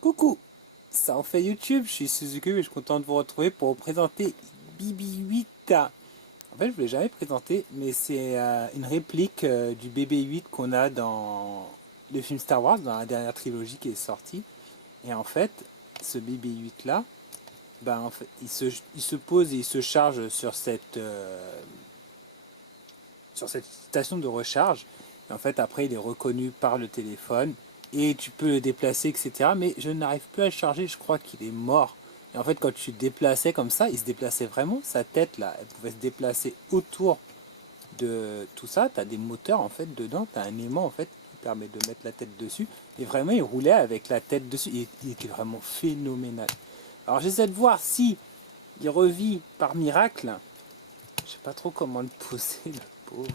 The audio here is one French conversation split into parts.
Coucou, ça en fait YouTube, je suis Suzuki et je suis content de vous retrouver pour vous présenter BB-8. En fait, je ne vous l'ai jamais présenté, mais c'est une réplique du BB-8 qu'on a dans le film Star Wars, dans la dernière trilogie qui est sortie. Et en fait, ce BB-8 là, ben, en fait, il se pose et il se charge sur cette station de recharge. Et en fait, après, il est reconnu par le téléphone et tu peux le déplacer, etc. Mais je n'arrive plus à le charger, je crois qu'il est mort. Et en fait, quand tu déplaçais comme ça, il se déplaçait vraiment, sa tête là, elle pouvait se déplacer autour de tout ça. Tu as des moteurs en fait dedans, tu as un aimant en fait qui permet de mettre la tête dessus. Et vraiment, il roulait avec la tête dessus. Il était vraiment phénoménal. Alors j'essaie de voir si il revit par miracle. Je sais pas trop comment le poser, le pauvre.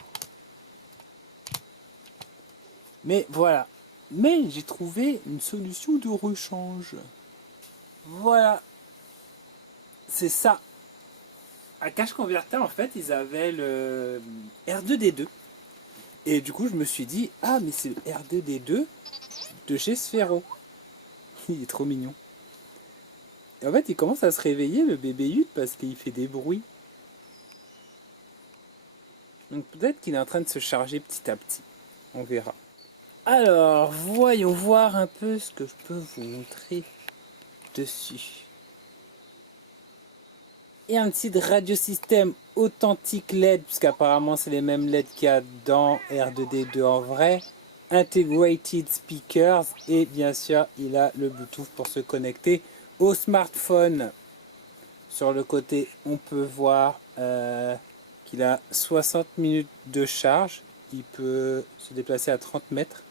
Mais voilà. Mais j'ai trouvé une solution de rechange. Voilà. C'est ça. À Cache Converter, en fait, ils avaient le R2D2. Et du coup, je me suis dit, ah, mais c'est le R2D2 de chez Sphero. Il est trop mignon. Et en fait, il commence à se réveiller, le bébé 8, parce qu'il fait des bruits. Donc peut-être qu'il est en train de se charger petit à petit. On verra. Alors, voyons voir un peu ce que je peux vous montrer dessus. Et un petit radiosystème authentique LED, puisqu'apparemment c'est les mêmes LED qu'il y a dans R2D2 en vrai. Integrated speakers et bien sûr il a le Bluetooth pour se connecter au smartphone. Sur le côté on peut voir qu'il a 60 minutes de charge. Il peut se déplacer à 30 mètres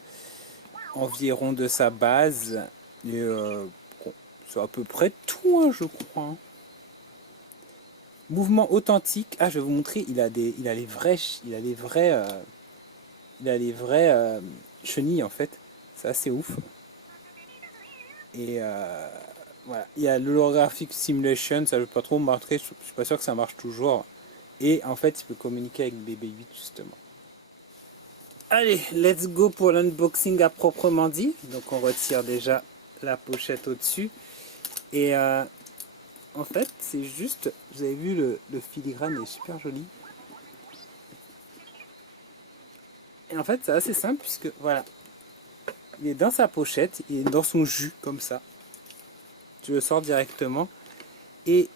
environ de sa base. Et bon, c'est à peu près tout, hein, je crois. Hein. Mouvement authentique. Ah, je vais vous montrer. Il a les vrais, chenilles en fait. C'est assez ouf. Et voilà. Il y a l'holographic simulation. Ça, je ne vais pas trop me montrer. Je suis pas sûr que ça marche toujours. Et en fait, il peut communiquer avec BB-8 justement. Allez, let's go pour l'unboxing à proprement dit. Donc, on retire déjà la pochette au-dessus. Et en fait, c'est juste, vous avez vu le filigrane est super joli. Et en fait, c'est assez simple puisque voilà, il est dans sa pochette, il est dans son jus comme ça. Tu le sors directement et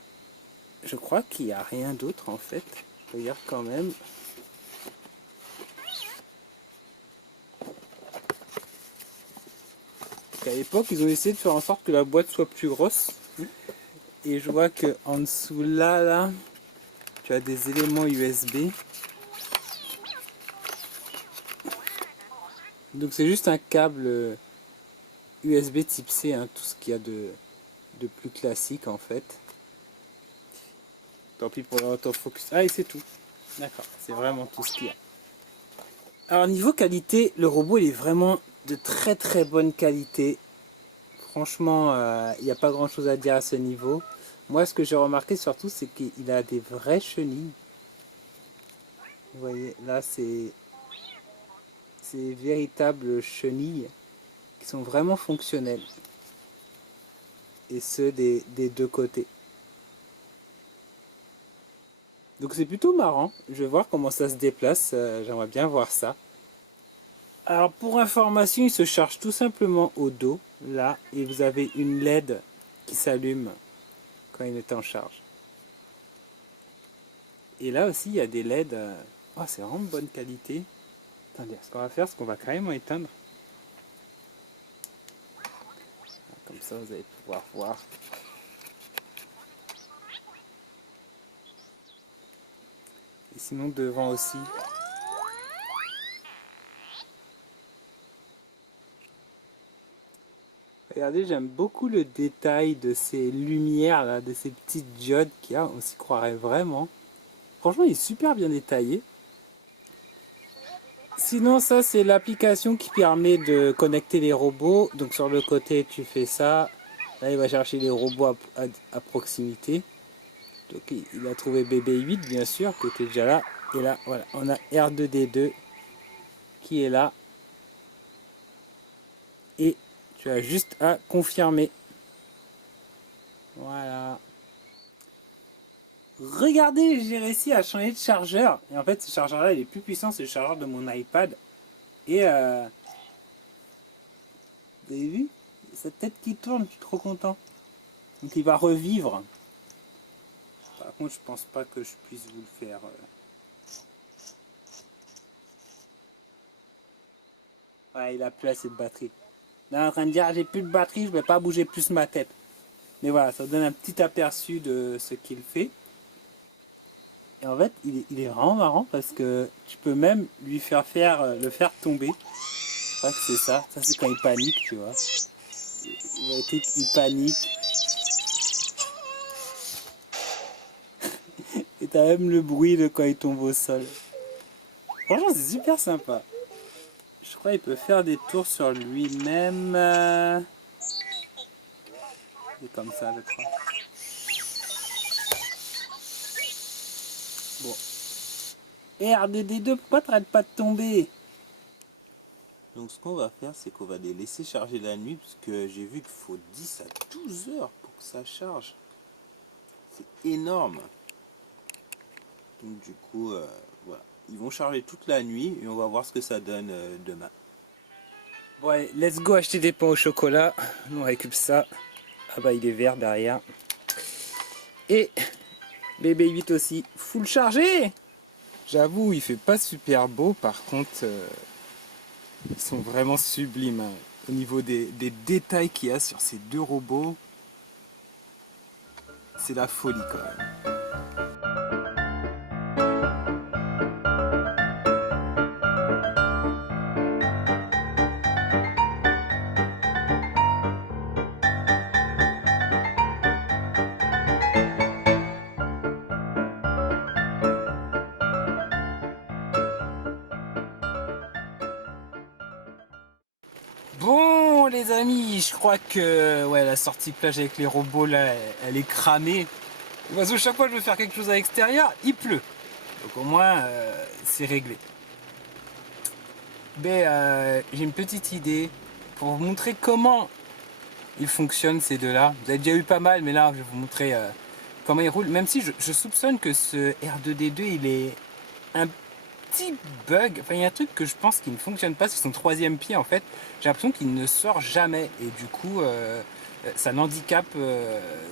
je crois qu'il n'y a rien d'autre en fait. Je regarde quand même. À l'époque, ils ont essayé de faire en sorte que la boîte soit plus grosse. Et je vois que en dessous là, tu as des éléments USB. Donc c'est juste un câble USB type C, hein, tout ce qu'il y a de plus classique en fait. Tant pis pour l'autofocus. Ah et c'est tout. D'accord, c'est vraiment tout ce qu'il y a. Alors niveau qualité, le robot il est vraiment de très très bonne qualité. Franchement, il n'y a pas grand chose à dire à ce niveau. Moi ce que j'ai remarqué surtout c'est qu'il a des vraies chenilles. Vous voyez, là c'est véritables chenilles qui sont vraiment fonctionnelles. Et ceux des deux côtés. Donc c'est plutôt marrant. Je vais voir comment ça se déplace. J'aimerais bien voir ça. Alors pour information, il se charge tout simplement au dos, là, et vous avez une LED qui s'allume quand il est en charge. Et là aussi, il y a des LED. Oh, c'est vraiment de bonne qualité. Attendez, ce qu'on va faire, c'est qu'on va carrément éteindre. Comme ça, vous allez pouvoir voir. Et sinon, devant aussi. Regardez, j'aime beaucoup le détail de ces lumières, là, de ces petites diodes qu'il y a. On s'y croirait vraiment. Franchement, il est super bien détaillé. Sinon, ça, c'est l'application qui permet de connecter les robots. Donc, sur le côté, tu fais ça. Là, il va chercher les robots à proximité. Donc, il a trouvé BB-8, bien sûr, qui était déjà là. Et là, voilà, on a R2D2 qui est là. Et Tu as juste à confirmer. Voilà. Regardez, j'ai réussi à changer de chargeur. Et en fait, ce chargeur-là, il est plus puissant, c'est le chargeur de mon iPad. Et vous avez vu? Cette tête qui tourne, je suis trop content. Donc il va revivre. Par contre, je pense pas que je puisse vous le faire. Ouais, il a plus assez de batterie. Là, il est en train de dire, j'ai plus de batterie, je vais pas bouger plus ma tête. Mais voilà, ça donne un petit aperçu de ce qu'il fait. Et en fait, il est vraiment marrant parce que tu peux même lui le faire tomber. Je crois que c'est ça. Ça, c'est quand il panique, tu vois. Il panique. Et t'as même le bruit de quand il tombe au sol. Franchement, c'est super sympa. Je crois qu'il peut faire des tours sur lui-même. C'est comme ça, je crois. Bon. Et R2D2, pourquoi t'arrêtes pas de tomber? Donc ce qu'on va faire, c'est qu'on va les laisser charger la nuit, parce que j'ai vu qu'il faut 10 à 12 heures pour que ça charge. C'est énorme. Donc du coup, voilà. Ils vont charger toute la nuit et on va voir ce que ça donne demain. Bon allez, let's go acheter des pains au chocolat. On récupère ça. Ah bah il est vert derrière. Et bébé 8 aussi, full chargé. J'avoue, il fait pas super beau, par contre, ils sont vraiment sublimes. Hein. Au niveau des détails qu'il y a sur ces deux robots, c'est la folie quand même. Bon les amis, je crois que ouais, la sortie plage avec les robots là, elle est cramée. Parce que chaque fois que je veux faire quelque chose à l'extérieur, il pleut. Donc au moins, c'est réglé. Mais j'ai une petite idée pour vous montrer comment ils fonctionnent ces deux-là. Vous avez déjà eu pas mal, mais là je vais vous montrer comment ils roulent. Même si je soupçonne que ce R2D2 il est un petit bug. Enfin il y a un truc que je pense qui ne fonctionne pas, c'est son troisième pied en fait. J'ai l'impression qu'il ne sort jamais et du coup ça l'handicape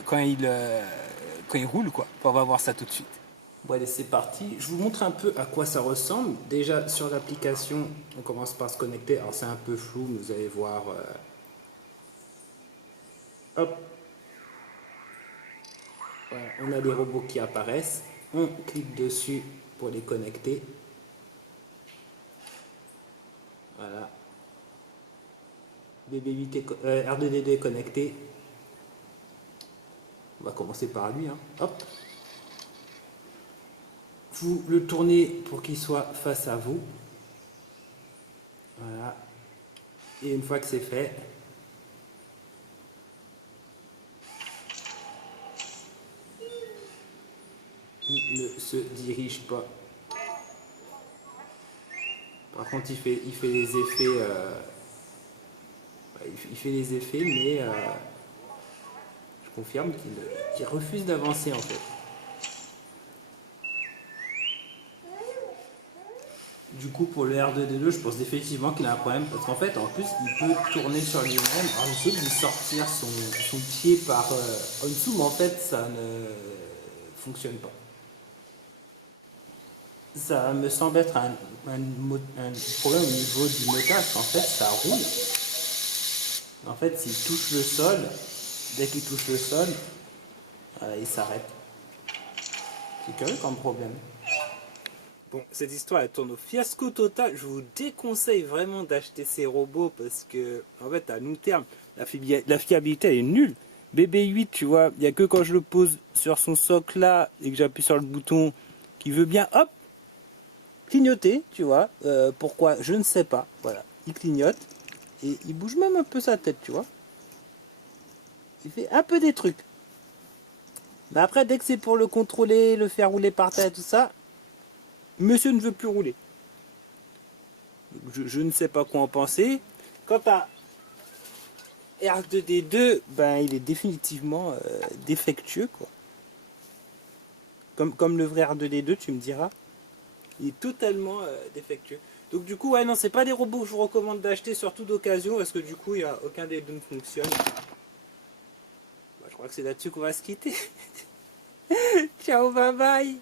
quand il roule quoi. On va voir ça tout de suite. Bon allez c'est parti, je vous montre un peu à quoi ça ressemble. Déjà sur l'application, on commence par se connecter. Alors c'est un peu flou, mais vous allez voir. Hop, voilà, on a des robots qui apparaissent. On clique dessus pour les connecter. Voilà. BB8 R2D2 est connecté. On va commencer par lui. Hein. Hop. Vous le tournez pour qu'il soit face à vous. Voilà. Et une fois que c'est fait, il ne se dirige pas. Par contre, il fait les effets. Il fait les effets, mais je confirme qu'il refuse d'avancer en fait. Du coup, pour le R2D2, je pense effectivement qu'il a un problème parce qu'en fait, en plus, il peut tourner sur lui-même. Alors, il essaie de lui sortir son pied par en dessous, mais en fait, ça ne fonctionne pas. Ça me semble être un problème au niveau du motage. En fait, ça roule. En fait, s'il touche le sol, dès qu'il touche le sol, il s'arrête. C'est curieux comme problème. Bon, cette histoire elle tourne au fiasco total. Je vous déconseille vraiment d'acheter ces robots parce que, en fait, à long terme, la fiabilité elle est nulle. BB8, tu vois, il n'y a que quand je le pose sur son socle là et que j'appuie sur le bouton qui veut bien, hop, clignoter, tu vois. Pourquoi? Je ne sais pas. Voilà, il clignote et il bouge même un peu sa tête, tu vois. Il fait un peu des trucs. Mais après, dès que c'est pour le contrôler, le faire rouler par terre et tout ça, monsieur ne veut plus rouler. Je ne sais pas quoi en penser. Quant à R2D2, ben, il est définitivement défectueux, quoi. Comme le vrai R2D2, tu me diras. Il est totalement défectueux. Donc du coup, ouais, non, c'est pas des robots que je vous recommande d'acheter, surtout d'occasion, parce que du coup, il n'y a aucun des deux ne fonctionne. Bah, je crois que c'est là-dessus qu'on va se quitter. Ciao, bye bye.